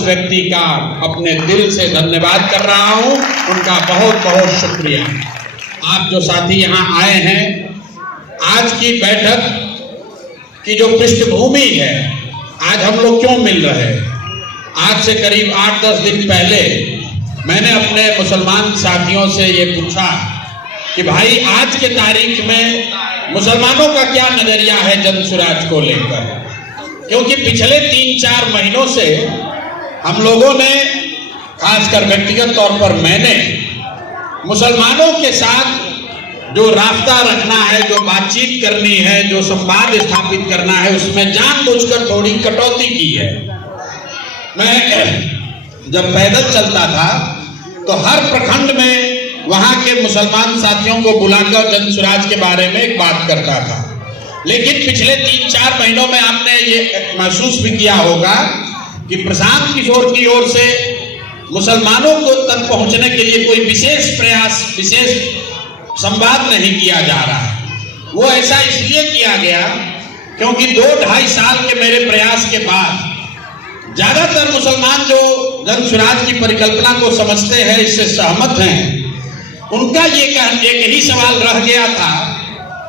उस व्यक्ति का अपने दिल से धन्यवाद कर रहा हूं, उनका बहुत बहुत शुक्रिया। आप जो साथी यहाँ आए हैं, आज की बैठक की जो पृष्ठभूमि है, आज हम लोग क्यों मिल रहे हैं। आज से करीब 8-10 दिन पहले मैंने अपने मुसलमान साथियों से ये पूछा कि भाई आज के तारीख में मुसलमानों का क्या नजरिया है जन सुराज को लेकर, क्योंकि पिछले 3-4 महीनों से हम लोगों ने, खासकर व्यक्तिगत तौर पर मैंने, मुसलमानों के साथ जो रास्ता रखना है, जो बातचीत करनी है, जो संवाद स्थापित करना है, उसमें जानबूझकर थोड़ी कटौती की है। मैं जब पैदल चलता था तो हर प्रखंड में वहां के मुसलमान साथियों को बुलाकर जन सुराज के बारे में एक बात करता था। लेकिन पिछले 3-4 महीनों में आपने ये महसूस भी किया होगा कि प्रशांत किशोर की ओर से मुसलमानों को तक पहुंचने के लिए कोई विशेष प्रयास, विशेष संवाद नहीं किया जा रहा है। वो ऐसा इसलिए किया गया क्योंकि 2-2.5 साल के मेरे प्रयास के बाद ज्यादातर मुसलमान जो जन सुराज की परिकल्पना को समझते हैं, इससे सहमत हैं, उनका ये एक ही सवाल रह गया था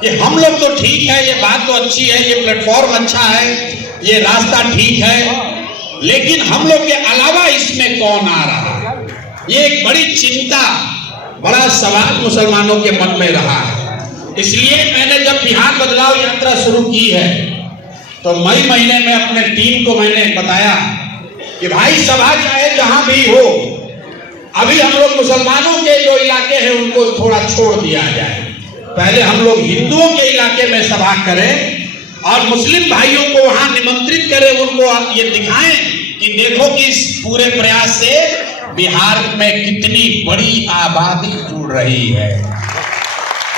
कि हम लोग तो ठीक है, ये बात तो अच्छी है, ये प्लेटफॉर्म अच्छा है, ये रास्ता ठीक है, लेकिन हम लोग के अलावा इसमें कौन आ रहा है। ये एक बड़ी चिंता, बड़ा सवाल मुसलमानों के मन में रहा है। इसलिए मैंने जब बिहार बदलाव यात्रा शुरू की है तो मई महीने में अपने टीम को मैंने बताया कि भाई सभा चाहे जहां भी हो, अभी हम लोग मुसलमानों के जो इलाके हैं उनको थोड़ा छोड़ दिया जाए। पहले हम लोग हिंदुओं के इलाके में सभा करें और मुस्लिम भाइयों को वहां निमंत्रित करें, उनको आप ये दिखाएं कि देखो कि इस पूरे प्रयास से बिहार में कितनी बड़ी आबादी जुड़ रही है।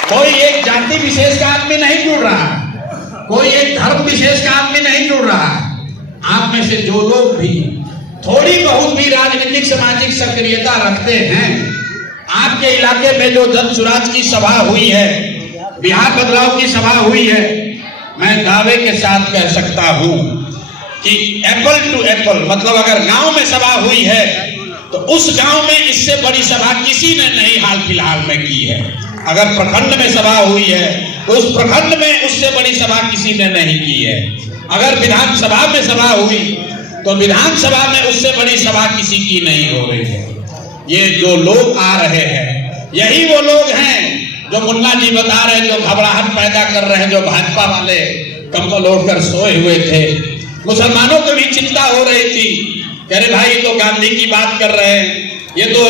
कोई एक जाति विशेष का आदमी नहीं जुड़ रहा, कोई एक धर्म विशेष का आदमी नहीं जुड़ रहा। आप में से जो लोग भी थोड़ी बहुत भी राजनीतिक सामाजिक सक्रियता रखते हैं, आपके इलाके में जो जन सुराज की सभा हुई है, बिहार बदलाव की सभा हुई है, मैं दावे के साथ कह सकता हूं कि एप्पल टू एप्पल, मतलब अगर गांव में सभा हुई है तो उस गांव में इससे बड़ी सभा किसी ने नहीं हाल फिलहाल में की है। अगर प्रखंड में सभा हुई है तो उस प्रखंड में उससे बड़ी सभा किसी ने नहीं की है। अगर विधानसभा में सभा हुई तो विधानसभा में उससे बड़ी सभा किसी की नहीं हो रही है। ये जो लोग आ रहे हैं, यही वो लोग हैं जो मुन्ना जी बता रहे हैं, जो घबराहट पैदा कर रहे हैं, जो भाजपा वाले कंबल ओढ़कर सोए हुए थे। मुसलमानों को भी चिंता हो रही थी, कह रहे भाई तो गांधी की बात कर रहे हैं, ये तो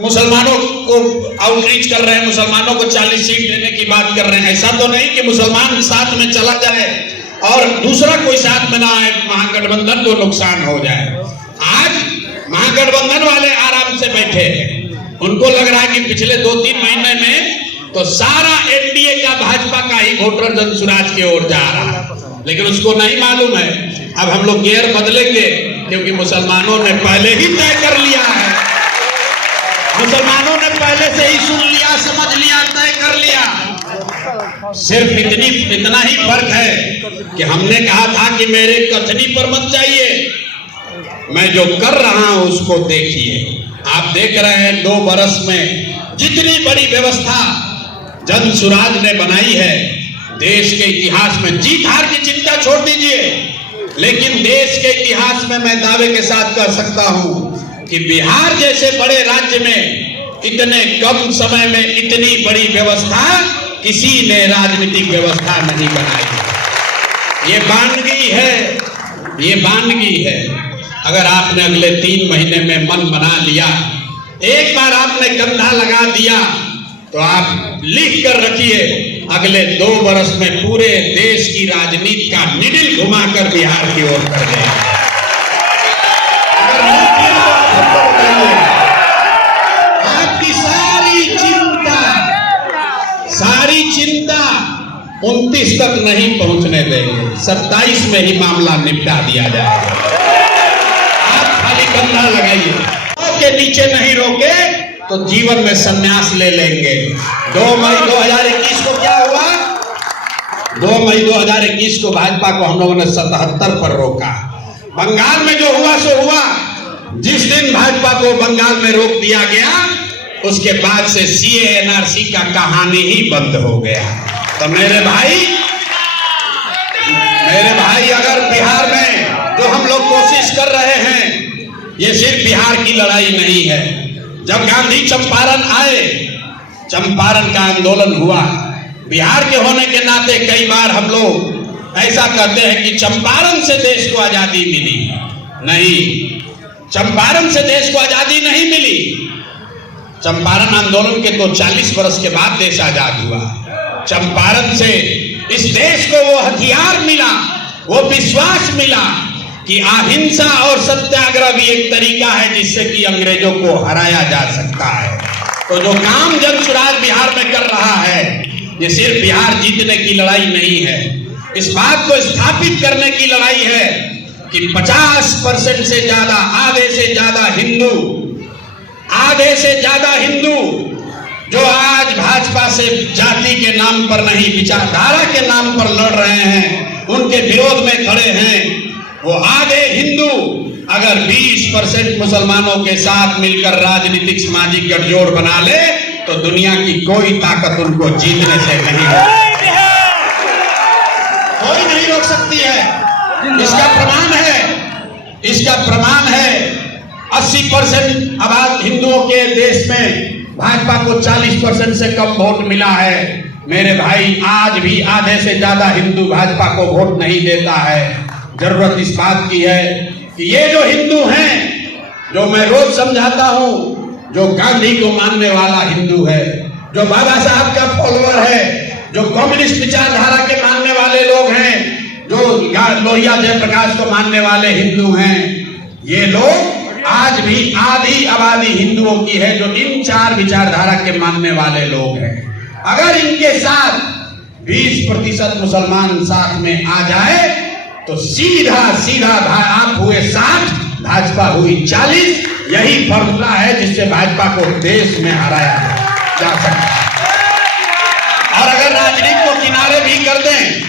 मुसलमानों को आउटरीच कर रहे हैं, मुसलमानों को 40 सीट देने की बात कर रहे हैं। ऐसा तो नहीं कि मुसलमान साथ में चला जाए और दूसरा कोई साथ में ना आए, महागठबंधन को नुकसान हो जाए। आज महागठबंधन वाले आराम से बैठे हैं, उनको लग रहा है कि पिछले 2-3 महीने में तो सारा एनडीए का, भाजपा का ही वोटर जन सुराज की ओर जा रहा है, लेकिन उसको नहीं मालूम है। अब हम लोग गियर बदलेंगे क्योंकि मुसलमानों ने पहले ही तय कर लिया है, मुसलमानों ने पहले से ही सुन लिया, समझ लिया, तय कर लिया। सिर्फ इतना ही फर्क है कि हमने कहा था कि मेरे कथनी पर मत जाइए, मैं जो कर रहा हूं उसको देखिए। आप देख रहे हैं 2 बरस में जितनी बड़ी व्यवस्था जन सुराज ने बनाई है देश के इतिहास में। जीत हार की चिंता छोड़ दीजिए, लेकिन देश के इतिहास में मैं दावे के साथ कह सकता हूं कि बिहार जैसे बड़े राज्य में इतने कम समय में इतनी बड़ी व्यवस्था किसी ने राजनीतिक व्यवस्था नहीं बनाई। ये वानगी है, ये वानगी है। अगर आपने अगले 3 महीने में मन बना लिया, एक बार आपने कंधा लगा दिया, तो आप लिख कर रखिए अगले 2 वर्ष में पूरे देश की राजनीति का निडिल घुमाकर बिहार की ओर कर देंगे। आपकी सारी चिंता 29 तक नहीं पहुंचने देंगे, 27 में ही मामला निपटा दिया जाएगा। आप खाली कंधा लगाइए, के नीचे नहीं रोके तो जीवन में संन्यास ले लेंगे। 2 मई 2021 को क्या हुआ? 2 मई 2021 को भाजपा को हम लोगों ने 77 पर रोका। बंगाल में जो हुआ सो हुआ, जिस दिन भाजपा को बंगाल में रोक दिया गया उसके बाद से सीए एनआरसी का कहानी ही बंद हो गया। तो मेरे भाई अगर बिहार में जो हम लोग कोशिश कर रहे हैं, ये सिर्फ बिहार की लड़ाई नहीं है। जब गांधी चंपारण आए, चंपारण का आंदोलन हुआ, बिहार के होने के नाते कई बार हम लोग ऐसा कहते हैं कि चंपारण से देश को आजादी मिली। नहीं, चंपारण से देश को आजादी नहीं मिली। चंपारण आंदोलन के तो 40 वर्ष के बाद देश आजाद हुआ। चंपारण से इस देश को वो हथियार मिला, वो विश्वास मिला कि अहिंसा और सत्याग्रह भी एक तरीका है जिससे कि अंग्रेजों को हराया जा सकता है। तो जो काम जनसुराज बिहार में कर रहा है, ये सिर्फ बिहार जीतने की लड़ाई नहीं है, इस बात को स्थापित करने की लड़ाई है कि 50% से ज्यादा, आधे से ज्यादा हिंदू जो आज भाजपा से जाति के नाम पर नहीं, विचारधारा के नाम पर लड़ रहे हैं, उनके विरोध में खड़े हैं, वो आधे हिंदू अगर 20% मुसलमानों के साथ मिलकर राजनीतिक सामाजिक गठजोड़ बना ले तो दुनिया की कोई ताकत उनको जीतने से नहीं कोई नहीं रोक सकती है। इसका प्रमाण है 80% आबाद हिंदुओं के देश में भाजपा को 40% से कम वोट मिला है। मेरे भाई, आज भी आधे से ज्यादा हिंदू भाजपा को वोट नहीं देता है। जरूरत इस बात की है कि ये जो हिंदू हैं, जो मैं रोज समझाता हूं, जो गांधी को मानने वाला हिंदू है, जो बाबा साहब का फॉलोअर है, जो कम्युनिस्ट विचारधारा के मानने वाले लोग हैं, जो लोहिया जयप्रकाश को मानने वाले हिंदू हैं, ये लोग आज भी आधी आबादी हिंदुओं की है जो इन 4 विचारधारा के मानने वाले लोग हैं। अगर इनके साथ 20% मुसलमान साथ में आ जाए तो सीधा आप हुए 60, भाजपा हुई 40। यही फॉर्मूला है जिससे भाजपा को देश में हराया जा सकता है। और अगर राजनीति को किनारे भी कर दें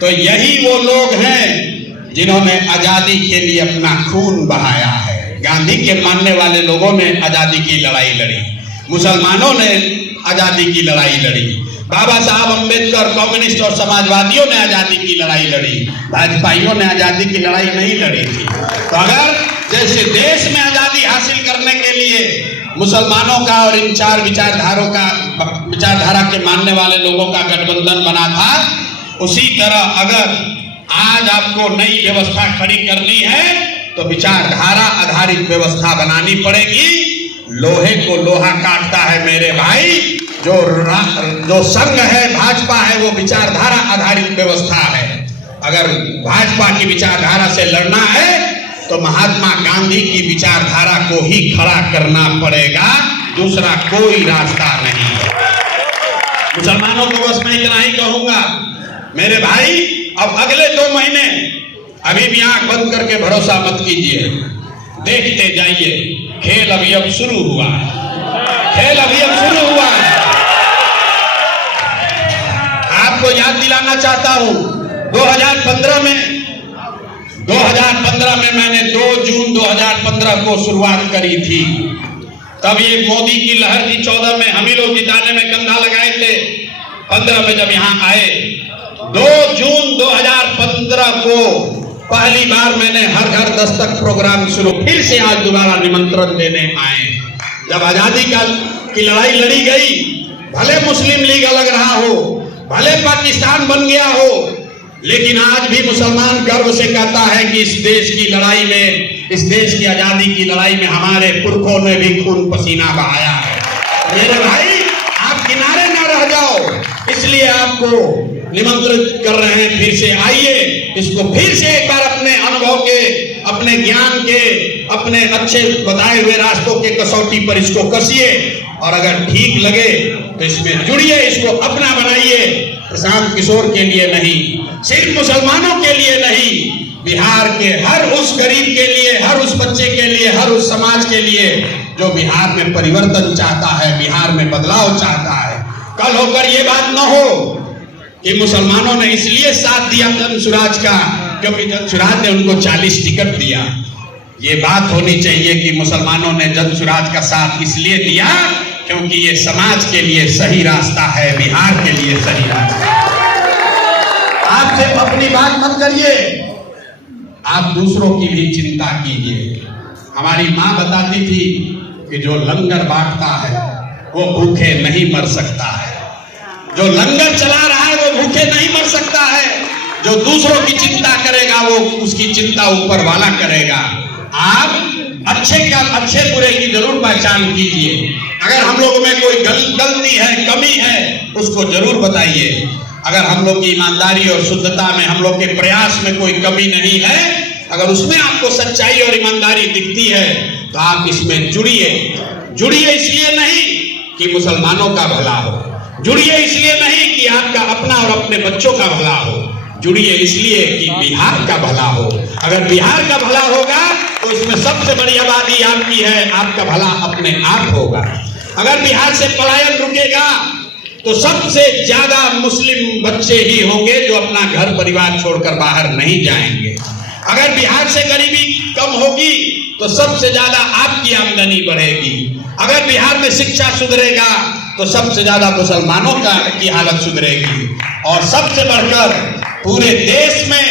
तो यही वो लोग हैं जिन्होंने आजादी के लिए अपना खून बहाया है। गांधी के मानने वाले लोगों ने आजादी की लड़ाई लड़ी, मुसलमानों ने आजादी की लड़ाई लड़ी, बाबा साहब अंबेडकर, कम्युनिस्ट और समाजवादियों ने आजादी की लड़ाई लड़ी, भाजपाइयों ने आजादी की लड़ाई नहीं लड़ी थी। तो अगर जैसे देश में आजादी हासिल करने के लिए मुसलमानों का और इन 4 विचारधारा के मानने वाले लोगों का गठबंधन बना था, उसी तरह अगर आज आपको नई व्यवस्था खड़ी करनी है तो विचारधारा आधारित व्यवस्था बनानी पड़ेगी। लोहे को लोहा काटता है मेरे भाई। जो संघ है, भाजपा है, वो विचारधारा आधारित व्यवस्था है। अगर भाजपा की विचारधारा से लड़ना है तो महात्मा गांधी की विचारधारा को ही खड़ा करना पड़ेगा, दूसरा कोई रास्ता नहीं है। मुसलमानों को बस मैं इतना ही कहूंगा मेरे भाई, अब अगले 2 महीने अभी भी आंख बंद करके भरोसा मत कीजिए, देखते जाइए। खेल अभी अब शुरू हुआ है। आपको याद दिलाना चाहता हूं, 2015 में मैंने 2 जून 2015 को शुरुआत करी थी। तब ये मोदी की लहर थी। 14 में हम ही लोग जिताने में कंधा लगाए थे। 15 में जब यहां आए, 2 जून 2015 को पहली बार मैंने हर घर दस्तक प्रोग्राम शुरू, फिर से आज दोबारा निमंत्रण देने आए। जब आजादी की लड़ाई लड़ी गई, भले मुस्लिम लीग अलग रहा हो, भले पाकिस्तान बन गया हो, लेकिन आज भी मुसलमान गर्व से कहता है कि इस देश की लड़ाई में, इस देश की आजादी की लड़ाई में हमारे पुरखों ने भी खून पसीना बहाया है। मेरे भाई, आप किनारे ना रह जाओ, इसलिए आपको निमंत्रित कर रहे हैं। फिर से आइए, इसको फिर से एक बार अपने अनुभव के, अपने ज्ञान के, अपने अच्छे बताए हुए रास्तों के कसौटी पर इसको कसिए और अगर ठीक लगे तो इसमें जुड़िए, इसको अपना बनाइए। प्रशांत किशोर के लिए नहीं, सिर्फ मुसलमानों के लिए नहीं, बिहार के हर उस गरीब के लिए, हर उस बच्चे के लिए, हर उस समाज के लिए जो बिहार में परिवर्तन चाहता है, बिहार में बदलाव चाहता है। कल होकर ये बात न हो कि मुसलमानों ने इसलिए साथ दिया जनसुराज का क्योंकि जनसुराज ने उनको 40 टिकट दिया। ये बात होनी चाहिए कि मुसलमानों ने जनसुराज का साथ इसलिए दिया क्योंकि ये समाज के लिए सही रास्ता है, बिहार के लिए सही रास्ता है। आप सिर्फ अपनी बात मत करिए, आप दूसरों की भी चिंता कीजिए। हमारी माँ बताती थी कि जो लंगर बांटता है वो भूखे नहीं मर सकता है, जो लंगर चला रहा है वो भूखे नहीं मर सकता है, जो दूसरों की चिंता करेगा वो उसकी चिंता ऊपर वाला करेगा। आप अच्छे बुरे की जरूर पहचान कीजिए। अगर हम लोगों में कोई गलती है, कमी है, उसको जरूर बताइए। अगर हम लोग की ईमानदारी और शुद्धता में, हम लोग के प्रयास में कोई कमी नहीं है, अगर उसमें आपको सच्चाई और ईमानदारी दिखती है तो आप इसमें जुड़िए। जुड़िए इसलिए नहीं कि मुसलमानों का भला हो, जुड़िए इसलिए नहीं कि आपका अपना और अपने बच्चों का भला हो, जुड़िए इसलिए कि बिहार का भला हो। अगर बिहार का भला होगा तो उसमें सबसे बड़ी आबादी आपकी है, आपका भला अपने आप होगा। अगर बिहार से पलायन रुकेगा तो सबसे ज्यादा मुस्लिम बच्चे ही होंगे जो अपना घर परिवार छोड़कर बाहर नहीं जाएंगे। अगर बिहार से गरीबी कम होगी तो सबसे ज्यादा आपकी आमदनी बढ़ेगी। अगर बिहार में शिक्षा सुधरेगा तो सबसे ज्यादा मुसलमानों की हालत सुधरेगी। और सबसे बढ़कर पूरे देश में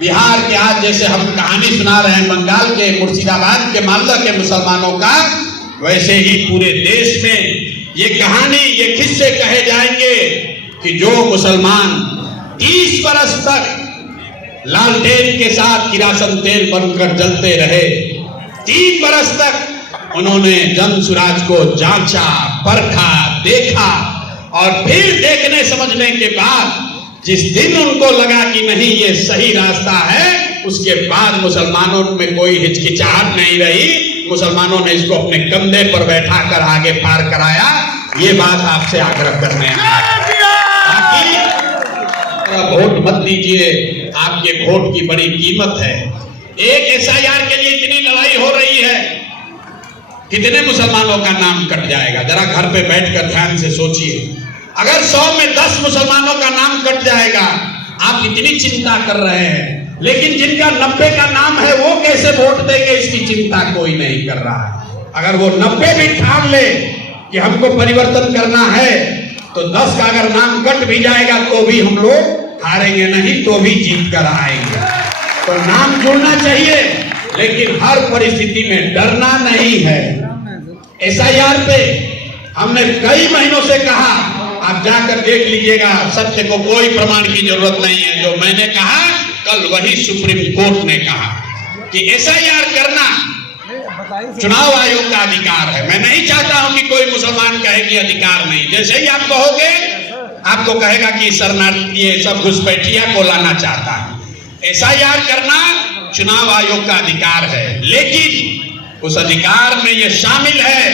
बिहार के, आज जैसे हम कहानी सुना रहे हैं बंगाल के, मुर्शिदाबाद के, मालदा के मुसलमानों का, वैसे ही पूरे देश में ये कहानी, ये किस्से कहे जाएंगे कि जो मुसलमान 30 बरस तक लालटेन के साथ किरासन तेल बनकर जलते रहे, 3 बरस तक उन्होंने जनसुराज को जांचा, परखा, देखा और फिर देखने समझने के बाद जिस दिन उनको लगा कि नहीं ये सही रास्ता है, उसके बाद मुसलमानों में कोई हिचकिचाहट नहीं रही। मुसलमानों ने इसको अपने कंधे पर बैठाकर आगे पार कराया। ये बात आपसे आग्रह करने वोट मत दीजिए, आपके वोट की बड़ी कीमत है। एक SIR के लिए इतनी लड़ाई हो रही है, कितने मुसलमानों का नाम कट जाएगा? जरा घर पे बैठकर ध्यान से सोचिए। अगर 100 में 10 मुसलमानों का नाम कट जाएगा, आप इतनी चिंता कर रहे हैं, लेकिन जिनका 90 का नाम है वो कैसे वोट देंगे, इसकी चिंता कोई नहीं कर रहा है। अगर वो 90 भी ठान ले कि हमको परिवर्तन करना है तो 10 का अगर नाम कट भी जाएगा तो भी हम लोग हारेंगे नहीं, तो भी जीत कर आएंगे। तो नाम जुड़ना चाहिए, लेकिन हर परिस्थिति में डरना नहीं है। SIR पे हमने कई महीनों से कहा, आप जाकर देख लीजिएगा, सत्य को कोई प्रमाण की जरूरत नहीं है। जो मैंने कहा कल वही सुप्रीम कोर्ट ने कहा कि SIR करना चुनाव आयोग का अधिकार है। मैं नहीं चाहता हूं कि कोई मुसलमान कहे कि अधिकार नहीं। जैसे ही आप कहोगे, आपको कहेगा कि शरणार्थी, ये सब घुसपैठिया को लाना चाहता है। SIR करना चुनाव आयोग का अधिकार है, लेकिन उस अधिकार में यह शामिल है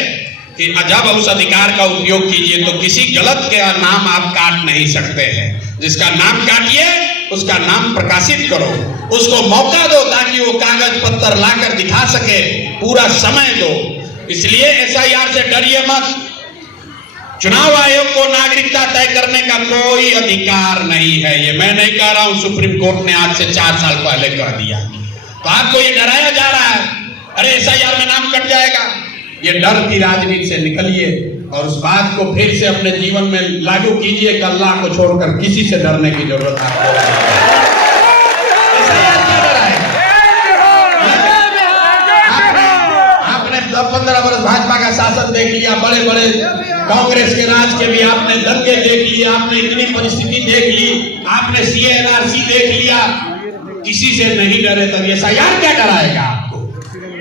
कि जब उस अधिकार का उपयोग कीजिए तो किसी गलत के नाम आप काट नहीं सकते हैं। जिसका नाम काटिए उसका नाम प्रकाशित करो, उसको मौका दो ताकि वो कागज पत्तर लाकर दिखा सके, पूरा समय दो। इसलिए SIR से डरिए मत। चुनाव आयोग को नागरिकता तय करने का कोई अधिकार नहीं है। ये मैं नहीं कह रहा हूं, सुप्रीम कोर्ट ने आज से 4 साल पहले कह दिया। तो आपको ये डराया जा रहा है, अरे SIR में नाम कट जाएगा। ये डर की राजनीति से निकलिए और उस बात को फिर से अपने जीवन में लागू कीजिए कि अल्लाह को छोड़कर किसी से डरने की जरूरत आपको नहीं है। आपने 15 वर्ष भाजपा का शासन देख लिया, बड़े बड़े कांग्रेस के राज के भी आपने दंगे देख लिए, आपने इतनी परिस्थिति देख ली, आपने CA NRC देख लिया, किसी से नहीं डरे। तब SIR क्या डराएगा आपको?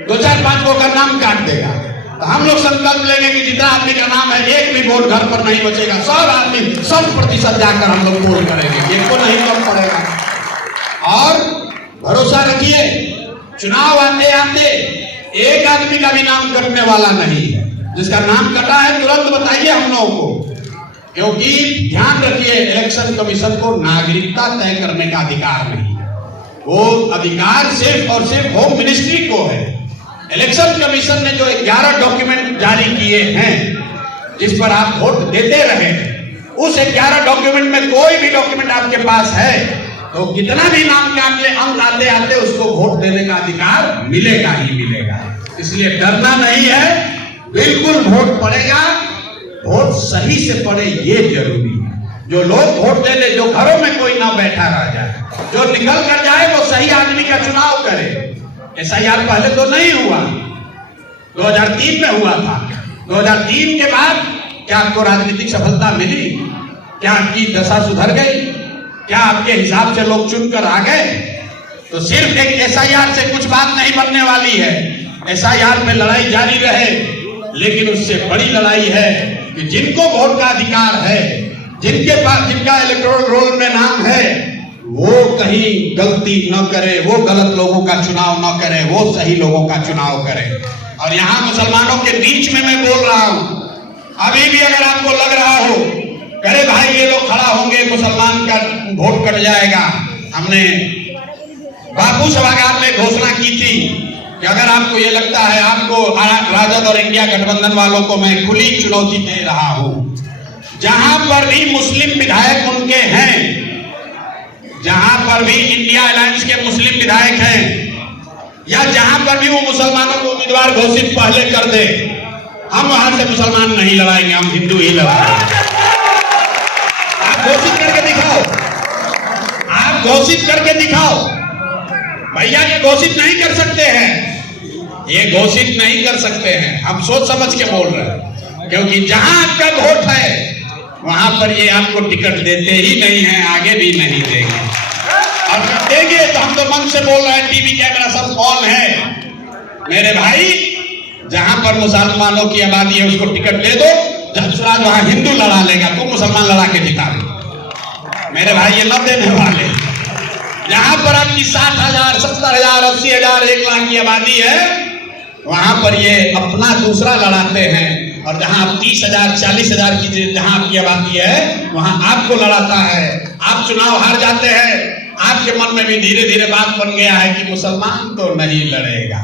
2-4-5 को का नाम काट देगा। तो हम लोग संकल्प लेंगे कि जितना आदमी का नाम है, एक भी वोट घर पर नहीं बचेगा। 100% जाकर हम लोग वोट करेंगे, एक को नहीं कम पड़ेगा। और भरोसा रखिए, चुनाव आते आते एक आदमी का भी नाम कटने वाला नहीं है। जिसका नाम कटा है तुरंत बताइए हम लोगों को, क्योंकि ध्यान रखिए, इलेक्शन कमीशन को नागरिकता तय करने का अधिकार नहीं है। वो अधिकार सिर्फ और सिर्फ होम मिनिस्ट्री को है। इलेक्शन कमीशन ने जो 11 डॉक्यूमेंट जारी किए हैं जिस पर आप वोट देते रहे, उस 11 डॉक्यूमेंट में कोई भी डॉक्यूमेंट आपके पास है तो कितना भी नाम के अंक आते आते उसको वोट देने का अधिकार मिलेगा ही मिलेगा। इसलिए डरना नहीं है, बिल्कुल वोट पड़ेगा, वोट सही से पड़े ये जरूरी है। जो लोग वोट दे दे, जो घरों में कोई ना बैठा रह जाए, जो निकल कर जाए वो सही आदमी का चुनाव करे। एसआईआर पहले तो नहीं हुआ, 2003 में हुआ था। 2003 के बाद क्या आपको राजनीतिक सफलता मिली? क्या आपकी दशा सुधर गई? क्या आपके हिसाब से लोग चुनकर आ गए? तो सिर्फ एक एसआईआर से कुछ बात नहीं बनने वाली है। एसआईआर पे लड़ाई जारी रहे, लेकिन उससे बड़ी लड़ाई है कि जिनको वोट का अधिकार है, जिनके पास, जिनका इलेक्टोरल रोल में नाम है, वो कहीं गलती न करे, वो गलत लोगों का चुनाव न करे, वो सही लोगों का चुनाव करे। और यहाँ मुसलमानों के बीच में मैं बोल रहा हूं, अभी भी अगर आपको लग रहा हो करे भाई ये लोग खड़ा होंगे मुसलमान का वोट कट जाएगा, हमने बापू सभागार में घोषणा की थी कि अगर आपको ये लगता है, आपको राजद और इंडिया गठबंधन वालों को मैं खुली चुनौती दे रहा हूं, जहां पर भी मुस्लिम विधायक उनके हैं, जहां पर भी इंडिया अलायंस के मुस्लिम विधायक हैं, या जहां पर भी वो मुसलमानों को उम्मीदवार घोषित पहले कर दे, हम वहां से मुसलमान नहीं लड़ाएंगे, हम हिंदू ही लड़ाएंगे। आप घोषित करके दिखाओ, आप घोषित करके दिखाओ। भैया ये घोषित नहीं कर सकते हैं, ये घोषित नहीं कर सकते हैं, हम सोच समझ के बोल रहे हैं, क्योंकि जहां आपका वोट है वहां पर ये आपको टिकट देते ही नहीं है, आगे भी नहीं देंगे। और देंगे तो हम तो मन से बोल रहे हैं, टीवी कैमरा सब ऑन है। मेरे भाई, जहां पर मुसलमानों की आबादी है उसको टिकट दे दो, धनसुराज वहां हिंदू लड़ा लेगा, तुम मुसलमान लड़ा के जिता दो। मेरे भाई ये न देने वाले। जहां पर आपकी 60,000, 70,000, 80,000, 1 लाख की आबादी है, वहां पर ये अपना दूसरा लड़ाते हैं। और जहां 30,000, 40,000 की जहां आपकी आबादी है, वहां आपको लड़ाता है। आप चुनाव हार जाते हैं, आपके मन में भी धीरे धीरे बात बन गया है कि मुसलमान तो नहीं लड़ेगा।